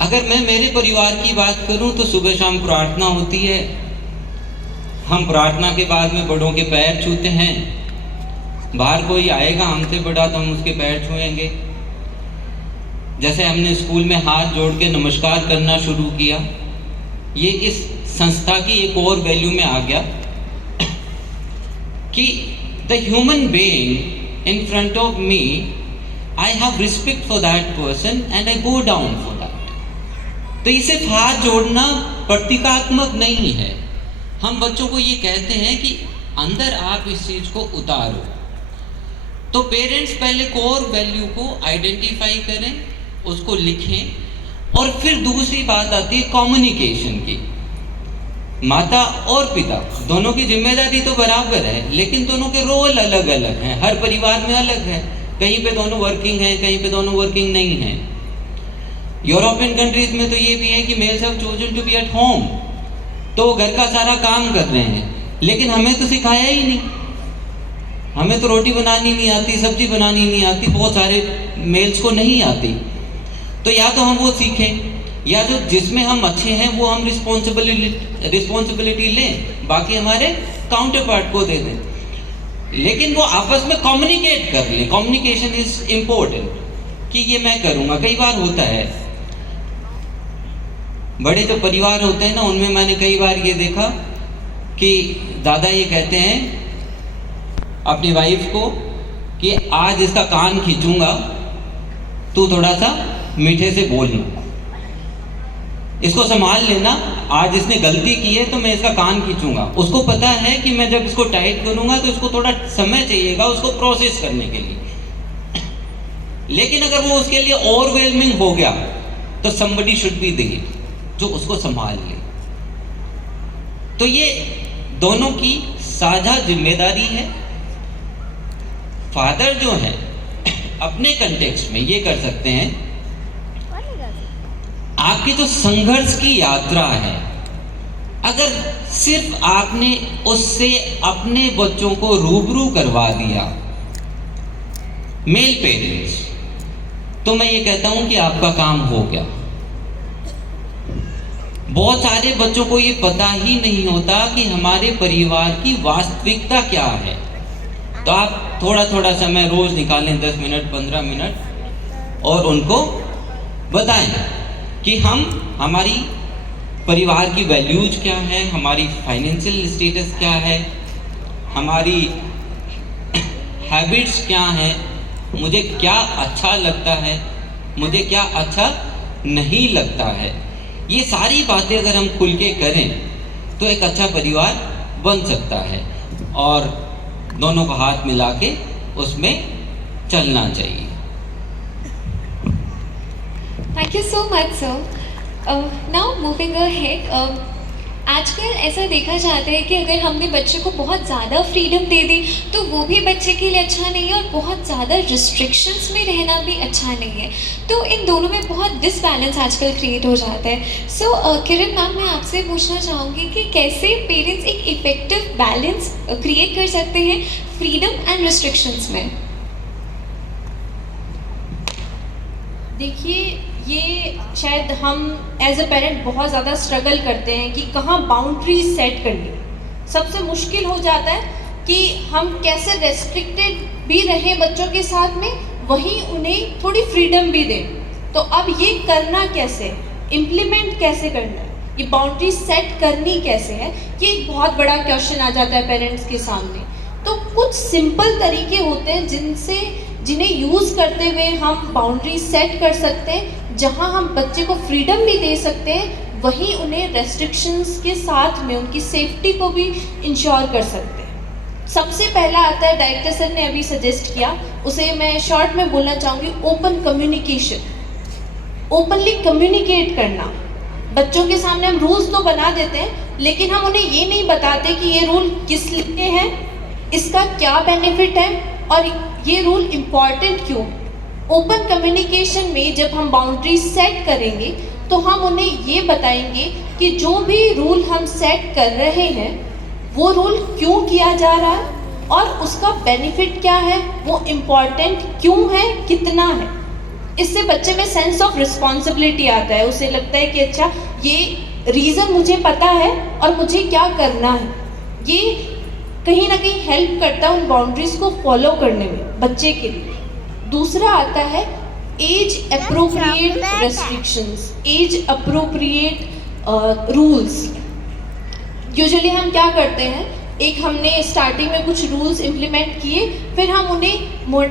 अगर मैं मेरे परिवार की बात करूं तो सुबह शाम प्रार्थना होती है। हम प्रार्थना के बाद में बड़ों के पैर छूते हैं। बाहर कोई आएगा हमसे बड़ा तो हम उसके पैर छुएंगे। जैसे हमने स्कूल में हाथ जोड़ के नमस्कार करना शुरू किया, ये इस संस्था की एक और वैल्यू में आ गया कि the human being in front of me, I have respect for that person and I go down for that. तो इसे हाथ जोड़ना प्रतीकात्मक नहीं है। हम बच्चों को ये कहते हैं कि अंदर आप इस चीज को उतारो। तो पेरेंट्स पहले कोर वैल्यू को आइडेंटिफाई करें, उसको लिखें, और फिर दूसरी बात आती है कम्युनिकेशन की। माता और पिता दोनों की जिम्मेदारी तो बराबर है, लेकिन दोनों के रोल अलग अलग हैं। हर परिवार में अलग है। कहीं पे दोनों वर्किंग हैं, कहीं पे दोनों वर्किंग नहीं हैं। यूरोपियन कंट्रीज में तो ये भी है कि males have chosen to be at home, तो वो घर का सारा काम कर रहे हैं। लेकिन हमें तो सिखाया ही नहीं। हमें तो रोटी बनानी नहीं आती, सब्जी बनानी नहीं आती, बहुत सारे मेल्स को नहीं आती। तो या तो हम वो सीखें, या जो जिसमें हम अच्छे हैं वो हम रिस्पॉन्सिबिलिटी लें, बाकी हमारे काउंटर पार्ट को दे दें। लेकिन वो आपस में कम्युनिकेट कर लें। कम्युनिकेशन इज इम्पोर्टेंट कि ये मैं करूँगा। कई बार होता है बड़े जो परिवार होते हैं ना, उनमें मैंने कई बार ये देखा कि दादा ये कहते हैं अपनी वाइफ को कि आज इसका कान खींचूंगा, तू थोड़ा सा मीठे से बोलना, इसको संभाल लेना, आज इसने गलती की है तो मैं इसका कान खींचूंगा। उसको पता है कि मैं जब इसको टाइट करूंगा तो इसको थोड़ा समय चाहिएगा उसको प्रोसेस करने के लिए। लेकिन अगर वो उसके लिए ओवरवेलमिंग हो गया तो somebody should be there जो उसको संभाल ले। तो ये दोनों की साझा जिम्मेदारी है। फादर जो है अपने कंटेक्स्ट में ये कर सकते हैं, आपकी जो संघर्ष की यात्रा है, अगर सिर्फ आपने उससे अपने बच्चों को रूबरू करवा दिया, मेल पेरेंट्स, तो मैं ये कहता हूं कि आपका काम हो गया। बहुत सारे बच्चों को ये पता ही नहीं होता कि हमारे परिवार की वास्तविकता क्या है। तो आप थोड़ा थोड़ा समय रोज निकालें, 10 मिनट 15 मिनट, और उनको बताएं कि हमारी परिवार की वैल्यूज क्या है, हमारी फाइनेंशियल स्टेटस क्या है, हमारी हैबिट्स क्या हैं, मुझे क्या अच्छा लगता है, मुझे क्या अच्छा नहीं लगता है। ये सारी बातें अगर हम खुल के करें तो एक अच्छा परिवार बन सकता है, और दोनों को हाथ मिला के उसमें चलना चाहिए। Thank you so much, sir. Now moving ahead, आजकल ऐसा देखा जाता है कि अगर हमने बच्चे को बहुत ज़्यादा फ्रीडम दे दी तो वो भी बच्चे के लिए अच्छा नहीं है, और बहुत ज़्यादा रिस्ट्रिक्शंस में रहना भी अच्छा नहीं है। तो इन दोनों में बहुत डिसबैलेंस आजकल क्रिएट हो जाता है। सो किरण मैम, मैं आपसे पूछना चाहूँगी कि कैसे पेरेंट्स एक इफेक्टिव बैलेंस क्रिएट कर सकते हैं फ्रीडम एंड रिस्ट्रिक्शंस में। देखिए, ये शायद हम एज अ पेरेंट बहुत ज़्यादा स्ट्रगल करते हैं कि कहाँ बाउंड्रीज सेट करनी। सबसे मुश्किल हो जाता है कि हम कैसे रेस्ट्रिक्टेड भी रहें बच्चों के साथ में, वहीं उन्हें थोड़ी फ्रीडम भी दें। तो अब ये करना कैसे, इम्प्लीमेंट कैसे करना है, ये बाउंड्री सेट करनी कैसे है, ये एक बहुत बड़ा क्वेश्चन आ जाता है पेरेंट्स के सामने। तो कुछ सिंपल तरीके होते हैं जिन्हें यूज़ करते हुए हम बाउंड्री सेट कर सकते हैं, जहां हम बच्चे को फ्रीडम भी दे सकते हैं, वहीं उन्हें रेस्ट्रिक्शंस के साथ में उनकी सेफ्टी को भी इंश्योर कर सकते हैं। सबसे पहला आता है, डायरेक्टर सर ने अभी सजेस्ट किया, उसे मैं शॉर्ट में बोलना चाहूँगी, ओपन कम्युनिकेशन। ओपनली कम्युनिकेट करना। बच्चों के सामने हम रूल्स तो बना देते हैं, लेकिन हम उन्हें ये नहीं बताते कि ये रूल किस लिए है, इसका क्या बेनिफिट है, और ये रूल इम्पॉर्टेंट क्यों। ओपन कम्युनिकेशन में जब हम बाउंड्री सेट करेंगे तो हम उन्हें ये बताएंगे कि जो भी रूल हम सेट कर रहे हैं वो रूल क्यों किया जा रहा है और उसका बेनिफिट क्या है, वो इम्पॉर्टेंट क्यों है, कितना है। इससे बच्चे में सेंस ऑफ रिस्पॉन्सिबिलिटी आता है, उसे लगता है कि अच्छा ये रीज़न मुझे पता है और मुझे क्या करना है। ये कहीं ना कहीं हेल्प करता है उन बाउंड्रीज को फॉलो करने में बच्चे के लिए। दूसरा आता है age appropriate restrictions, age appropriate rules. Usually हम क्या करते हैं, एक हमने स्टार्टिंग में कुछ रूल्स इम्प्लीमेंट किए, फिर हम उन्हें मॉडिफाई